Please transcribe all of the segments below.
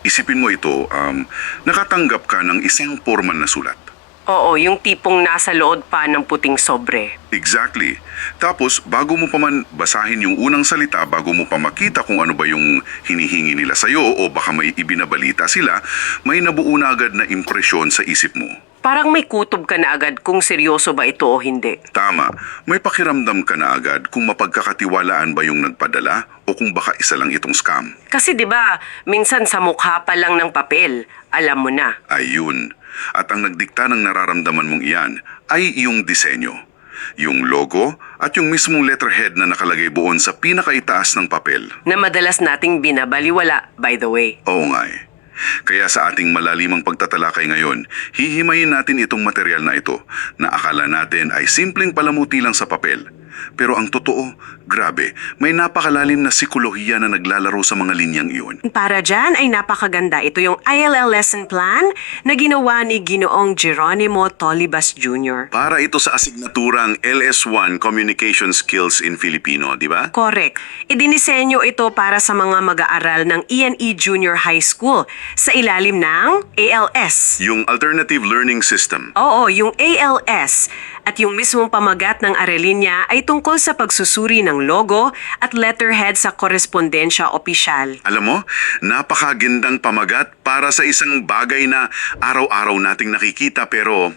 Isipin mo ito, nakatanggap ka ng isang formal na sulat. Oo, yung tipong nasa loob pa ng puting sobre. Exactly. Tapos, bago mo pa man basahin yung unang salita, bago mo pa makita kung ano ba yung hinihingi nila sa'yo o baka may ibinabalita sila, may nabuo na agad na impresyon sa isip mo. Parang may kutob ka na agad kung seryoso ba ito o hindi. Tama, may pakiramdam ka na agad kung mapagkakatiwalaan ba yung nagpadala o kung baka isa lang itong scam. Kasi 'di ba, minsan sa mukha pa lang ng papel, alam mo na. Ayun. At ang nagdikta ng nararamdaman mong iyan ay yung disenyo. Yung logo at yung mismong letterhead na nakalagay buon sa pinakaitaas ng papel. Na madalas nating binabaliwala, by the way. Oo nga eh. Kaya sa ating malalimang pagtatalakay ngayon, hihimayin natin itong material na ito na akala natin ay simpleng palamuti lang sa papel. Pero ang totoo, grabe, may napakalalim na psikolohiya na naglalaro sa mga linyang iyon. Para dyan ay napakaganda. Ito yung ILL lesson plan na ginawa ni Ginoong Geronimo Tolibas Jr. Para ito sa asignaturang LS1 Communication Skills in Filipino, di ba? Correct. Idinisenyo ito para sa mga mag-aaral ng ENE Junior High School sa ilalim ng ALS. Yung Alternative Learning System. Oo, yung ALS. At yung mismong pamagat ng aralin niya ay tungkol sa pagsusuri ng logo at letterhead sa korespondensya opisyal. Alam mo, napakagandang pamagat para sa isang bagay na araw-araw nating nakikita pero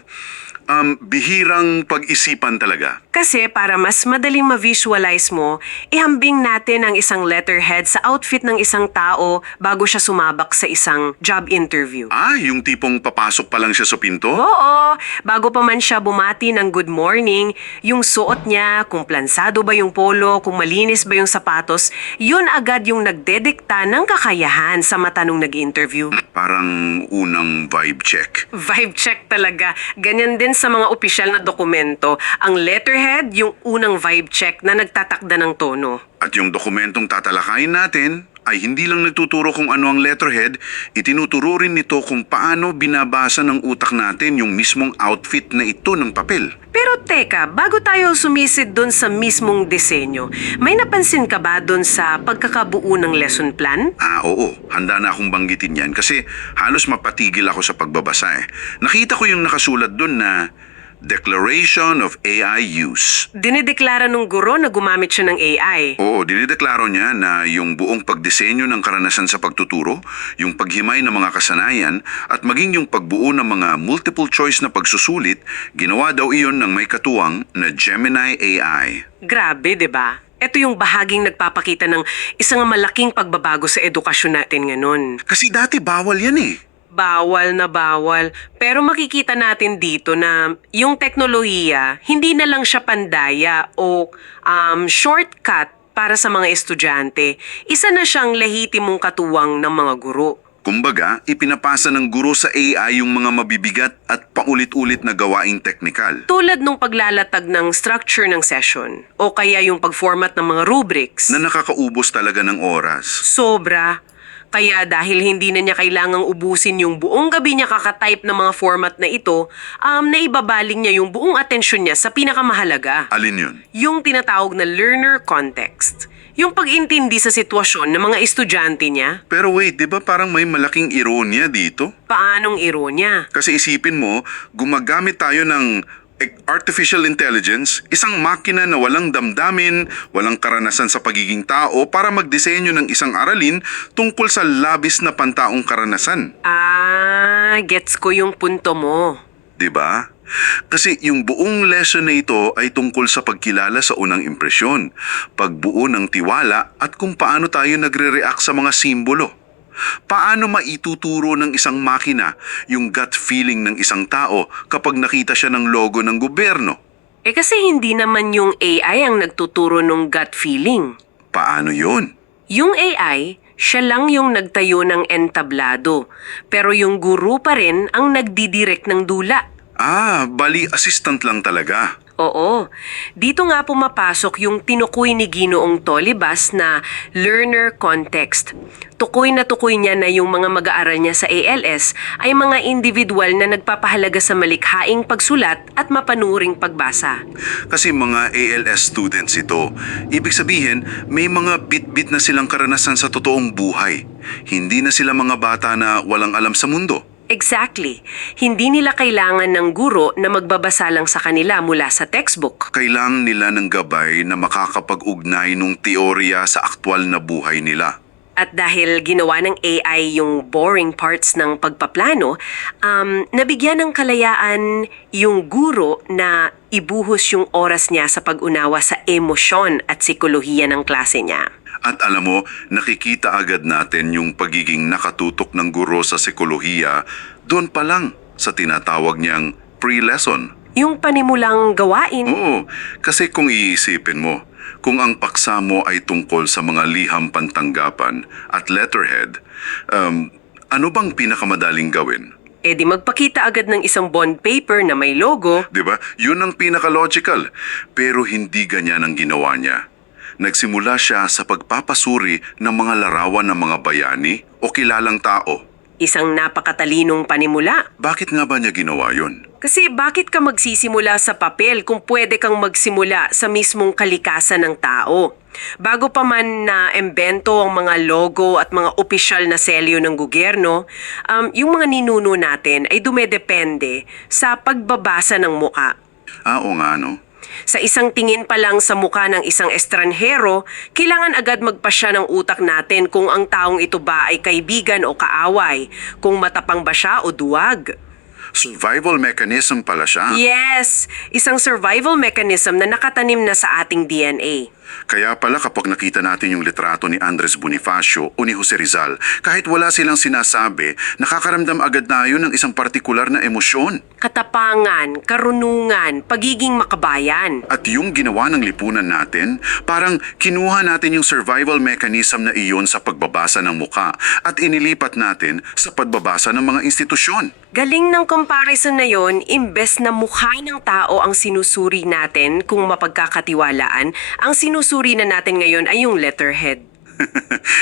bihirang pag-isipan talaga. Kasi para mas madaling ma-visualize mo, ihambing natin ang isang letterhead sa outfit ng isang tao bago siya sumabak sa isang job interview. Yung tipong papasok pa lang siya sa pinto? Oo, bago pa man siya bumati ng good morning, yung suot niya, kung plansado ba yung polo, kung malinis ba yung sapatos, yun agad yung nagdedikta ng kakayahan sa mata nung nag-interview. Parang unang vibe check. Vibe check talaga. Ganyan din sa mga opisyal na dokumento. Ang letterhead, yung unang vibe check na nagtatakda ng tono. At yung dokumentong tatalakayin natin ay hindi lang nagtuturo kung ano ang letterhead, itinuturo rin nito kung paano binabasa ng utak natin yung mismong outfit na ito ng papel. Pero teka, bago tayo sumisid doon sa mismong disenyo, may napansin ka ba doon sa pagkakabuo ng lesson plan? Oo. Handa na akong banggitin yan kasi halos mapatigil ako sa pagbabasa eh. Nakita ko yung nakasulat doon na Declaration of AI Use. Dinideklara nung guro na gumamit siya ng AI. Oo, dinideklaro niya na yung buong pagdisenyo ng karanasan sa pagtuturo, yung paghimay ng mga kasanayan, at maging yung pagbuo ng mga multiple choice na pagsusulit, ginawa daw iyon ng may katuwang na Gemini AI. Grabe, 'di ba? Ito yung bahaging nagpapakita ng isang malaking pagbabago sa edukasyon natin ngayon. Kasi dati bawal yan eh. Bawal na bawal. Pero makikita natin dito na yung teknolohiya, hindi na lang siya pandaya o shortcut para sa mga estudyante. Isa na siyang lehitimong katuwang ng mga guro. Kumbaga, ipinapasa ng guro sa AI yung mga mabibigat at paulit-ulit na gawaing teknikal. Tulad nung paglalatag ng structure ng session o kaya yung pag-format ng mga rubrics. Na nakakaubos talaga ng oras. Sobra. Kaya dahil hindi na niya kailangang ubusin yung buong gabi niya kakatype ng mga format na ito, naibabaling niya yung buong atensyon niya sa pinakamahalaga. Alin yun? Yung tinatawag na learner context. Yung pag-intindi sa sitwasyon ng mga estudyante niya. Pero wait, di ba parang may malaking ironya dito? Paanong ironya? Kasi isipin mo, gumagamit tayo ng artificial intelligence, isang makina na walang damdamin, walang karanasan sa pagiging tao para magdisenyo ng isang aralin tungkol sa labis na pantaong karanasan. Gets ko yung punto mo. 'Di ba? Kasi yung buong lesson na ito ay tungkol sa pagkilala sa unang impresyon, pagbuo ng tiwala at kung paano tayo nagre-react sa mga simbolo. Paano maituturo ng isang makina yung gut feeling ng isang tao kapag nakita siya ng logo ng gobyerno? Kasi hindi naman yung AI ang nagtuturo ng gut feeling. Paano yun? Yung AI, siya lang yung nagtayo ng entablado. Pero yung guru pa rin ang nagdidirect ng dula. Bali assistant lang talaga. Oo. Dito nga pumapasok yung tinukoy ni Ginoong Tolibas na learner context. Tukoy na tukoy niya na yung mga mag-aaral niya sa ALS ay mga individual na nagpapahalaga sa malikhaing pagsulat at mapanuring pagbasa. Kasi mga ALS students ito, ibig sabihin may mga bit-bit na silang karanasan sa totoong buhay. Hindi na sila mga bata na walang alam sa mundo. Exactly. Hindi nila kailangan ng guro na magbabasa lang sa kanila mula sa textbook. Kailangan nila ng gabay na makakapag-ugnay ng teorya sa aktwal na buhay nila. At dahil ginawa ng AI yung boring parts ng pagpaplano, nabigyan ng kalayaan yung guro na ibuhos yung oras niya sa pag-unawa sa emosyon at sikolohiya ng klase niya. At alam mo, nakikita agad natin yung pagiging nakatutok ng guro sa sikolohiya doon pa lang sa tinatawag niyang pre-lesson. Yung panimulang gawain, Oo, kasi kung iisipin mo, kung ang paksa mo ay tungkol sa mga liham pantanggapan at letterhead, ano bang pinakamadaling gawin? di magpakita agad ng isang bond paper na may logo. 'Di ba? Yun ang pinaka-logical. Pero hindi ganyan ang ginawa niya. Nagsimula siya sa pagpapasuri ng mga larawan ng mga bayani o kilalang tao. Isang napakatalinong panimula. Bakit nga ba niya ginawa yun? Kasi bakit ka magsisimula sa papel kung pwede kang magsimula sa mismong kalikasan ng tao? Bago pa man na embento ang mga logo at mga opisyal na selyo ng gobyerno, yung mga ninuno natin ay dumedepende sa pagbabasa ng muka. Oo nga, no? Sa isang tingin pa lang sa mukha ng isang estranhero, kailangan agad magpasya ng utak natin kung ang taong ito ba ay kaibigan o kaaway, kung matapang ba siya o duwag. Survival mechanism pala siya. Yes, isang survival mechanism na nakatanim na sa ating DNA. Kaya pala kapag nakita natin yung litrato ni Andres Bonifacio o ni Jose Rizal, kahit wala silang sinasabi, nakakaramdam agad tayo ng isang partikular na emosyon. Katapangan, karunungan, pagiging makabayan. At yung ginawa ng lipunan natin, parang kinuha natin yung survival mechanism na iyon sa pagbabasa ng muka at inilipat natin sa pagbabasa ng mga institusyon. Galing ng comparison na yon, imbes na mukha ng tao ang sinusuri natin kung mapagkakatiwalaan, ang sinusuri na natin ngayon ay yung letterhead.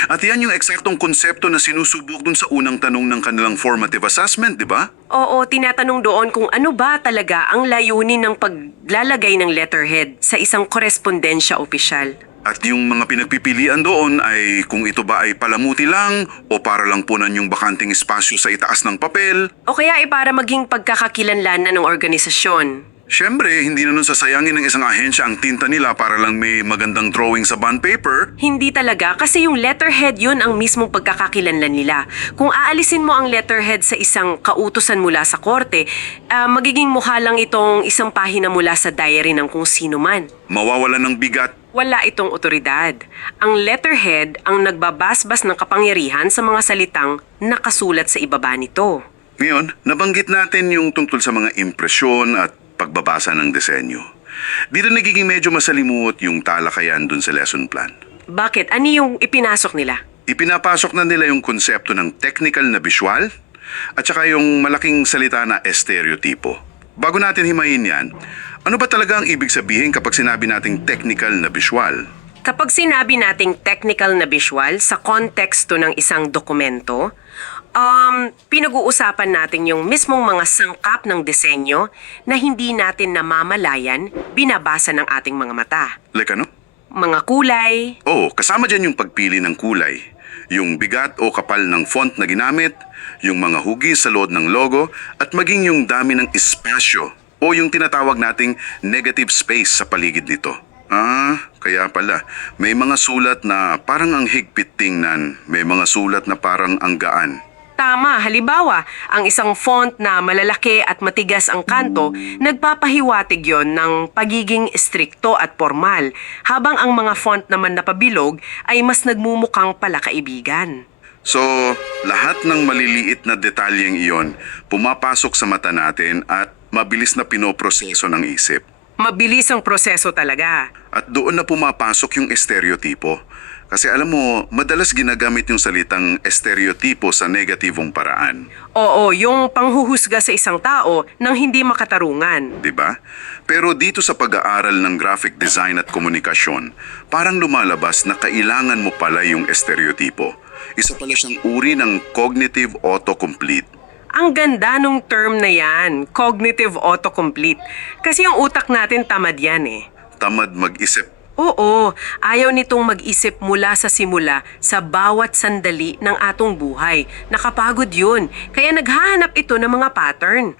At yan yung eksaktong konsepto na sinusubok dun sa unang tanong ng kanilang formative assessment, di ba? Oo, tinatanong doon kung ano ba talaga ang layunin ng paglalagay ng letterhead sa isang korespondensya opisyal. At yung mga pinagpipilian doon ay kung ito ba ay palamuti lang o para lang punan yung bakanting espasyo sa itaas ng papel. O kaya ay para maging pagkakakilanlanan ng organisasyon. Siyempre, hindi na nun sasayangin ng isang ahensya ang tinta nila para lang may magandang drawing sa bond paper. Hindi talaga kasi yung letterhead yun ang mismong pagkakakilanlan nila. Kung aalisin mo ang letterhead sa isang kautusan mula sa korte, magiging mukha lang itong isang pahina mula sa diary ng kung sino man. Mawawala ng bigat. Wala itong otoridad. Ang letterhead ang nagbabasbas ng kapangyarihan sa mga salitang nakasulat sa ibaba nito. Ngayon, nabanggit natin yung tungkol sa mga impresyon at pagbabasa ng disenyo. Dito nagiging medyo masalimuot yung talakayan dun sa lesson plan. Bakit? Ano yung ipinasok nila? Ipinapasok na nila yung konsepto ng technical na visual at saka yung malaking salita na estereotipo. Bago natin himayin yan, ano ba talaga ang ibig sabihin kapag sinabi nating technical na visual? Kapag sinabi nating technical na visual sa konteksto ng isang dokumento, pinag-uusapan natin yung mismong mga sangkap ng disenyo na hindi natin namamalayan binabasa ng ating mga mata. Like ano? Mga kulay, Oo, kasama dyan yung pagpili ng kulay, yung bigat o kapal ng font na ginamit, yung mga hugis sa loob ng logo, at maging yung dami ng espasyo o yung tinatawag nating negative space sa paligid nito. Kaya pala, may mga sulat na parang ang higpit tingnan, may mga sulat na parang ang gaan. tama, halimbawa, ang isang font na malalaki at matigas ang kanto, nagpapahiwatig yon ng pagiging strikto at formal, habang ang mga font naman na pabilog ay mas nagmumukhang palakaibigan. So, lahat ng maliliit na detalyeng iyon pumapasok sa mata natin at mabilis na pinoproseso ng isip. Mabilis ang proseso talaga. At doon na pumapasok yung estereotipo. Kasi alam mo, madalas ginagamit yung salitang estereotipo sa negatibong paraan. Oo, yung panghuhusga sa isang tao nang hindi makatarungan. 'Di ba? Pero dito sa pag-aaral ng graphic design at komunikasyon, parang lumalabas na kailangan mo pala yung estereotipo. Isa pala siyang uri ng cognitive autocomplete. Ang ganda nung term na yan, cognitive autocomplete. Kasi yung utak natin tamad yan eh. Tamad mag-isip. Oo, ayaw nitong mag-isip mula sa simula sa bawat sandali ng atong buhay. Nakapagod yun, kaya naghahanap ito ng mga pattern.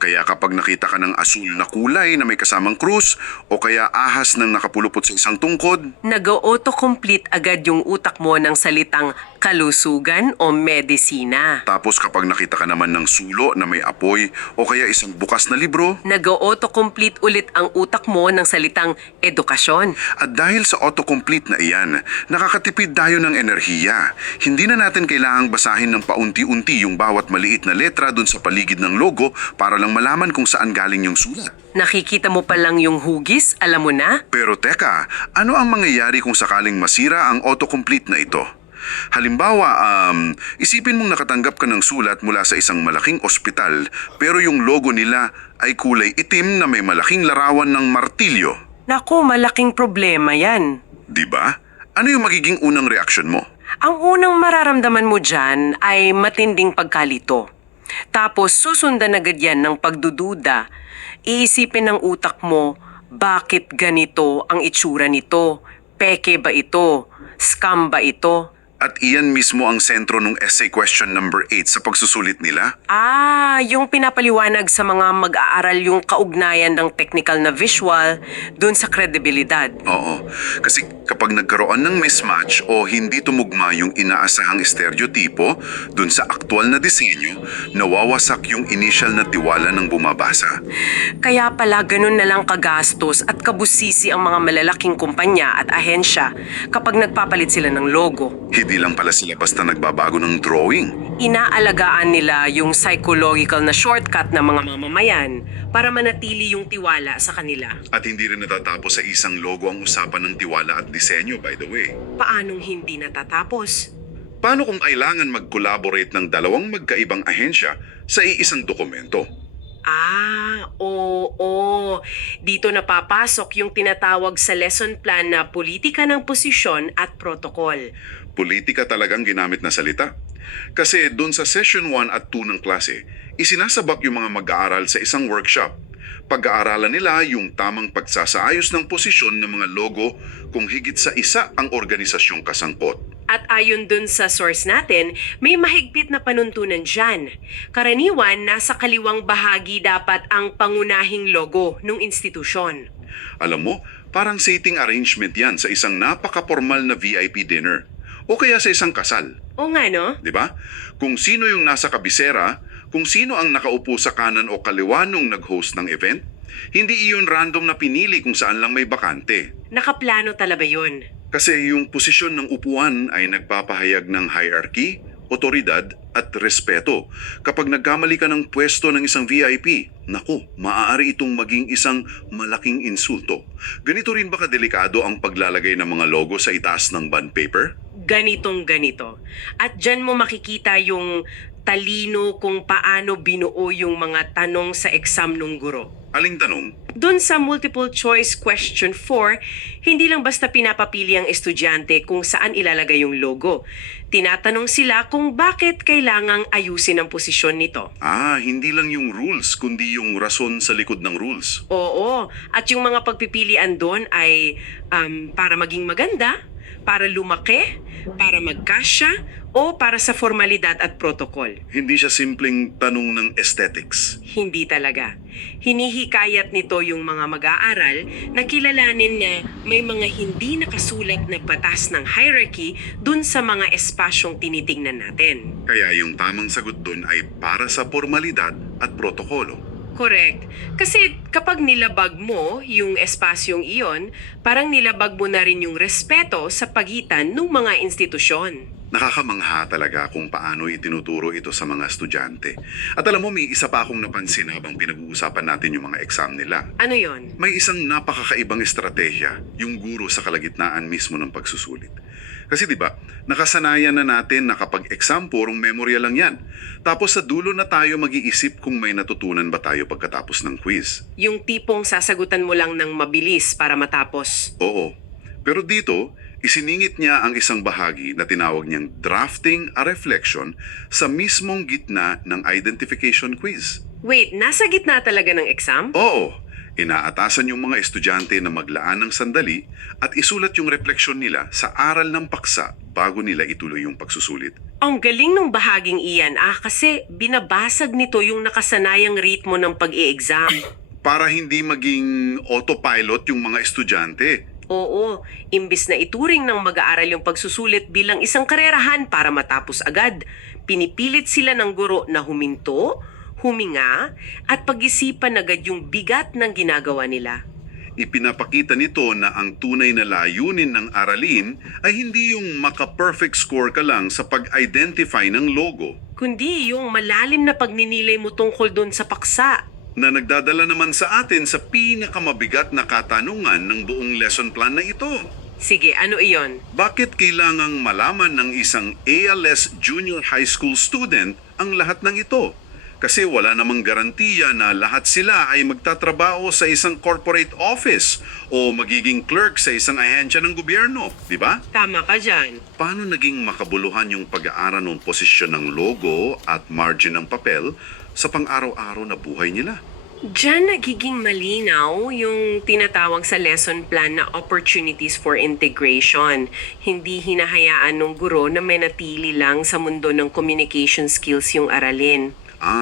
Kaya kapag nakita ka ng asul na kulay na may kasamang krus o kaya ahas ng nakapulupot sa isang tungkod, Nag-autocomplete agad yung utak mo ng salitang kalusugan o medisina. tapos kapag nakita ka naman ng sulo na may apoy o kaya isang bukas na libro, Nag-autocomplete ulit ang utak mo ng salitang edukasyon. at dahil sa autocomplete na iyan, nakakatipid tayo ng enerhiya. Hindi na natin kailangang basahin ng paunti-unti yung bawat maliit na letra dun sa paligid ng logo para lang malaman kung saan galing yung sulat. Nakikita mo pa lang yung hugis, alam mo na? Pero teka, ano ang mangyayari kung sakaling masira ang autocomplete na ito? Halimbawa, isipin mong nakatanggap ka ng sulat mula sa isang malaking ospital pero yung logo nila ay kulay itim na may malaking larawan ng martilyo. Naku, malaking problema yan. Di ba? Ano yung magiging unang reaksyon mo? Ang unang mararamdaman mo dyan ay matinding pagkalito. Tapos susundan agad yan ng pagdududa. Iisipin ng utak mo, bakit ganito ang itsura nito? Peke ba ito? Scam ba ito? At iyan mismo ang sentro ng essay question number 8 sa pagsusulit nila. Yung pinapaliwanag sa mga mag-aaral yung kaugnayan ng technical na visual dun sa kredibilidad. Oo, kasi kapag nagkaroon ng mismatch o hindi tumugma yung inaasahang stereotipo dun sa aktual na disenyo, nawawasak yung initial na tiwala ng bumabasa. Kaya pala ganun na lang kagastos at kabusisi ang mga malalaking kumpanya at ahensya kapag nagpapalit sila ng logo. Hindi lang pala sila basta nagbabago ng drawing. Inaalagaan nila yung psychological na shortcut ng mga mamamayan para manatili yung tiwala sa kanila. At hindi rin natatapos sa isang logo ang usapan ng tiwala at disenyo, by the way. Paanong hindi natatapos? Paano kung kailangan mag-collaborate ng dalawang magkaibang ahensya sa iisang dokumento? Oo. Dito napapasok yung tinatawag sa lesson plan na politika ng posisyon at protokol. Politika talagang ginamit na salita. Kasi doon sa session 1 at 2 ng klase, isinasabak yung mga mag-aaral sa isang workshop. Pag-aaralan nila yung tamang pagsasaayos ng posisyon ng mga logo kung higit sa isa ang organisasyong kasangkot. At ayon dun sa source natin, may mahigpit na panuntunan dyan. Karaniwan, nasa kaliwang bahagi dapat ang pangunahing logo ng institusyon. Alam mo, parang seating arrangement yan sa isang napaka-formal na VIP dinner. O kaya sa isang kasal. O nga no? Di ba? Kung sino yung nasa kabisera, kung sino ang nakaupo sa kanan o kaliwa nung nag-host ng event, hindi iyon random na pinili kung saan lang may bakante. Nakaplano talaga yun. Kasi yung posisyon ng upuan ay nagpapahayag ng hierarchy, otoridad at respeto. Kapag nagkamali ka ng pwesto ng isang VIP, naku, maaari itong maging isang malaking insulto. Ganito rin ba kadelikado ang paglalagay ng mga logo sa itaas ng bond paper? Ganitong ganito. At dyan mo makikita yung talino kung paano binuo yung mga tanong sa exam ng guro. Aling tanong? Doon sa multiple choice question 4, hindi lang basta pinapapili ang estudyante kung saan ilalagay yung logo. Tinatanong sila kung bakit kailangang ayusin ang posisyon nito. Hindi lang yung rules, kundi yung rason sa likod ng rules. Oo, at yung mga pagpipilian doon ay para maging maganda, para lumaki, para magkasya, o para sa formalidad at protokol. Hindi siya simpleng tanong ng aesthetics. Hindi talaga. Hinihikayat nito yung mga mag-aaral na kilalanin na may mga hindi nakasulat na batas ng hierarchy dun sa mga espasyong tinitingnan natin. Kaya yung tamang sagot dun ay para sa formalidad at protokolo. Correct. Kasi kapag nilabag mo yung espasyong iyon, parang nilabag mo na rin yung respeto sa pagitan ng mga institusyon. Nakakamangha talaga kung paano itinuturo ito sa mga estudyante. At alam mo, may isa pa akong napansin habang pinag-uusapan natin yung mga exam nila. Ano yon? May isang napakakaibang estratehiya, yung guro sa kalagitnaan mismo ng pagsusulit. Kasi 'di ba, nakasanayan na natin na kapag exam purong memorya lang 'yan. Tapos sa dulo na tayo mag-iisip kung may natutunan ba tayo pagkatapos ng quiz. Yung tipong sasagutan mo lang ng mabilis para matapos. Oo. Pero dito, isiningit niya ang isang bahagi na tinawag niyang drafting a reflection sa mismong gitna ng identification quiz. Wait, nasa gitna talaga ng exam? Oo. Inaatasan yung mga estudyante na maglaan ng sandali at isulat yung refleksyon nila sa aral ng paksa bago nila ituloy yung pagsusulit. Ang galing ng bahaging iyan kasi binabasag nito yung nakasanayang ritmo ng pag-i-exam. Para hindi maging autopilot yung mga estudyante. Oo, imbis na ituring ng mag-aaral yung pagsusulit bilang isang karerahan para matapos agad, pinipilit sila ng guro na huminto, huminga, at pag-isipan agad yung bigat ng ginagawa nila. Ipinapakita nito na ang tunay na layunin ng aralin ay hindi yung maka-perfect score ka lang sa pag-identify ng logo, Kundi yung malalim na pagninilay mo tungkol doon sa paksa. na nagdadala naman sa atin sa pinakamabigat na katanungan ng buong lesson plan na ito. Sige, ano iyon? Bakit kailangang malaman ng isang ALS Junior High School student ang lahat ng ito? Kasi wala namang garantiya na lahat sila ay magtatrabaho sa isang corporate office o magiging clerk sa isang ahensya ng gobyerno, di ba? Tama ka dyan. Paano naging makabuluhan yung pag-aaral ng posisyon ng logo at margin ng papel sa pang-araw-araw na buhay nila? Diyan nagiging malinaw yung tinatawag sa lesson plan na opportunities for integration. Hindi hinahayaan ng guro na manatili lang sa mundo ng communication skills yung aralin.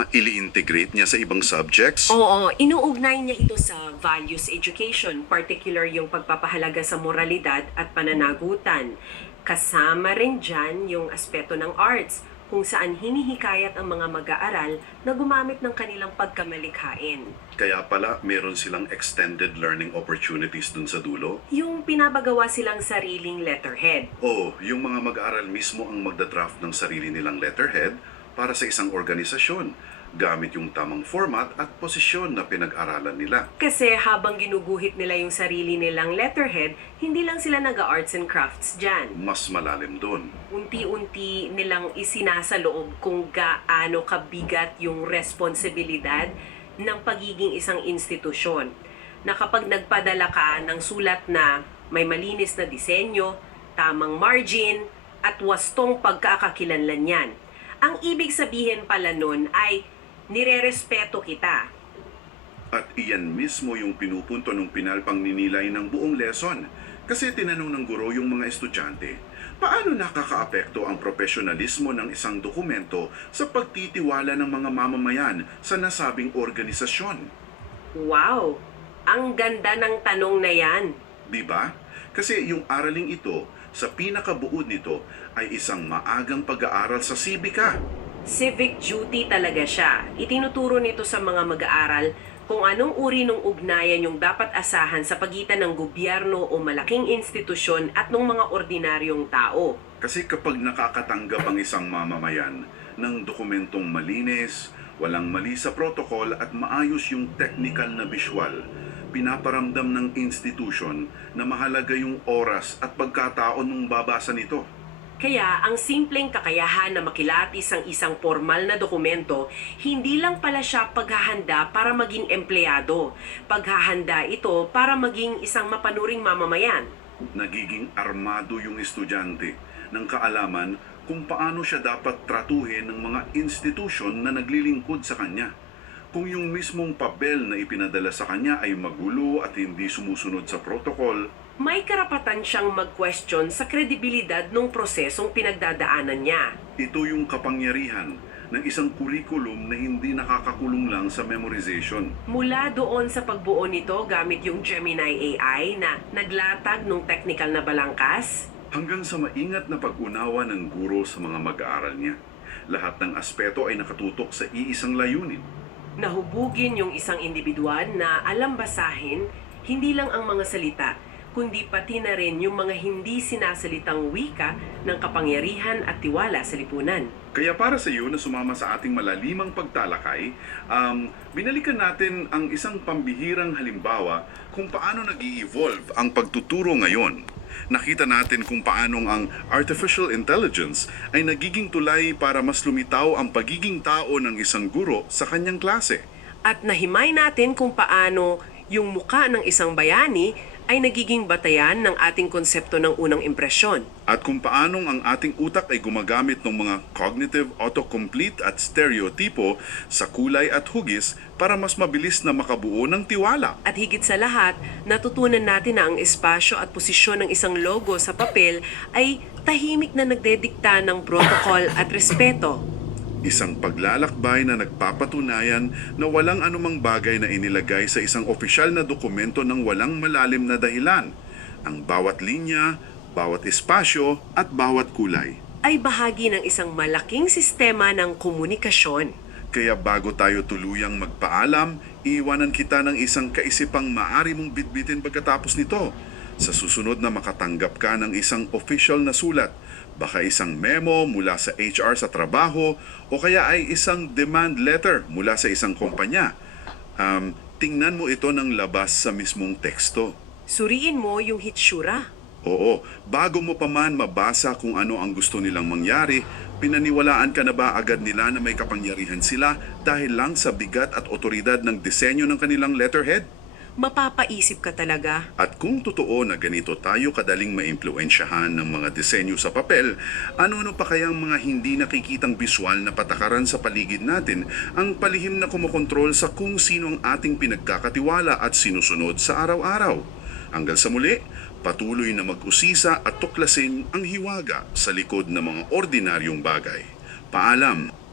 Ili-integrate niya sa ibang subjects? Oo, inuugnay niya ito sa values education, particular yung pagpapahalaga sa moralidad at pananagutan. Kasama rin dyan yung aspeto ng arts, kung saan hinihikayat ang mga mag-aaral na gumamit ng kanilang pagkamalikhain. Kaya pala meron silang extended learning opportunities dun sa dulo? Yung pinabagawa silang sariling letterhead. O yung mga mag-aaral mismo ang magdadraft ng sarili nilang letterhead para sa isang organisasyon, gamit yung tamang format at posisyon na pinag-aralan nila. Kasi habang ginuguhit nila yung sarili nilang letterhead, hindi lang sila nag-arts and crafts dyan. Mas malalim dun. Unti-unti nilang isinasaloob kung gaano kabigat yung responsibilidad ng pagiging isang institusyon. Na kapag nagpadala ka ng sulat na may malinis na disenyo, tamang margin, at wastong pagkakakilanlan yan, ang ibig sabihin pala nun ay nirerespeto kita. At iyan mismo yung pinupunto ng pinalpang ninilay ng buong lesson. Kasi tinanong ng guro yung mga estudyante, paano nakakaapekto ang profesionalismo ng isang dokumento sa pagtitiwala ng mga mamamayan sa nasabing organisasyon? Wow! Ang ganda ng tanong na yan. Di ba? Kasi yung araling ito, sa pinakabuod nito, ay isang maagang pag-aaral sa sibika. Civic duty talaga siya. Itinuturo nito sa mga mag-aaral kung anong uri ng ugnayan yung dapat asahan sa pagitan ng gobyerno o malaking institusyon at ng mga ordinaryong tao. Kasi kapag nakakatanggap ang isang mamamayan ng dokumentong malinis, walang mali sa protocol at maayos yung technical na visual, pinaparamdam ng institusyon na mahalaga yung oras at pagkataon ng babasa nito. Kaya ang simpleng kakayahan na makilatis ang isang formal na dokumento, hindi lang pala siya paghahanda para maging empleyado. Paghahanda ito para maging isang mapanuring mamamayan. Nagiging armado yung estudyante ng kaalaman kung paano siya dapat tratuhin ng mga institusyon na naglilingkod sa kanya. Kung yung mismong papel na ipinadala sa kanya ay magulo at hindi sumusunod sa protocol, May karapatan siyang mag-question sa kredibilidad ng prosesong pinagdadaanan niya. ito yung kapangyarihan ng isang kurikulum na hindi nakakakulong lang sa memorization. Mula doon sa pagbuo nito gamit yung Gemini AI na naglatag ng technical na balangkas, Hanggang sa maingat na pag-unawa ng guro sa mga mag-aaral niya. Lahat ng aspeto ay nakatutok sa iisang layunin. nahubugin yung isang individual na alam basahin hindi lang ang mga salita, kundi pati na rin yung mga hindi sinasalitang wika ng kapangyarihan at tiwala sa lipunan. Kaya para sa iyo na sumama sa ating malalimang pagtalakay, binalikan natin ang isang pambihirang halimbawa kung paano nag-i-evolve ang pagtuturo ngayon. Nakita natin kung paanong ang artificial intelligence ay nagiging tulay para mas lumitaw ang pagiging tao ng isang guro sa kanyang klase. At nahimay natin kung paano yung muka ng isang bayani ay nagiging batayan ng ating konsepto ng unang impresyon. At kung paanong ang ating utak ay gumagamit ng mga cognitive autocomplete at stereotipo sa kulay at hugis para mas mabilis na makabuo ng tiwala. At higit sa lahat, natutunan natin na ang espasyo at posisyon ng isang logo sa papel ay tahimik na nagdedikta ng protocol at respeto. Isang paglalakbay na nagpapatunayan na walang anumang bagay na inilagay sa isang opisyal na dokumento ng walang malalim na dahilan. Ang bawat linya, bawat espasyo at bawat kulay. Ay bahagi ng isang malaking sistema ng komunikasyon. Kaya bago tayo tuluyang magpaalam, iiwanan kita ng isang kaisipang maari mong bitbitin pagkatapos nito. Sa susunod na makatanggap ka ng isang official na sulat, baka isang memo mula sa HR sa trabaho o kaya ay isang demand letter mula sa isang kumpanya. Tingnan mo ito ng labas sa mismong teksto. Suriin mo yung hitsura. Oo, bago mo pa man mabasa kung ano ang gusto nilang mangyari, pinaniwalaan ka na ba agad nila na may kapangyarihan sila dahil lang sa bigat at otoridad ng disenyo ng kanilang letterhead? Mapapaisip ka talaga. At kung totoo na ganito tayo kadaling maimpluwensyahan ng mga disenyo sa papel, ano-ano pa kayang mga hindi nakikitang biswal na patakaran sa paligid natin ang palihim na kumokontrol sa kung sino ang ating pinagkakatiwala at sinusunod sa araw-araw? Hanggang sa muli, patuloy na mag-usisa at tuklasin ang hiwaga sa likod ng mga ordinaryong bagay. Paalam!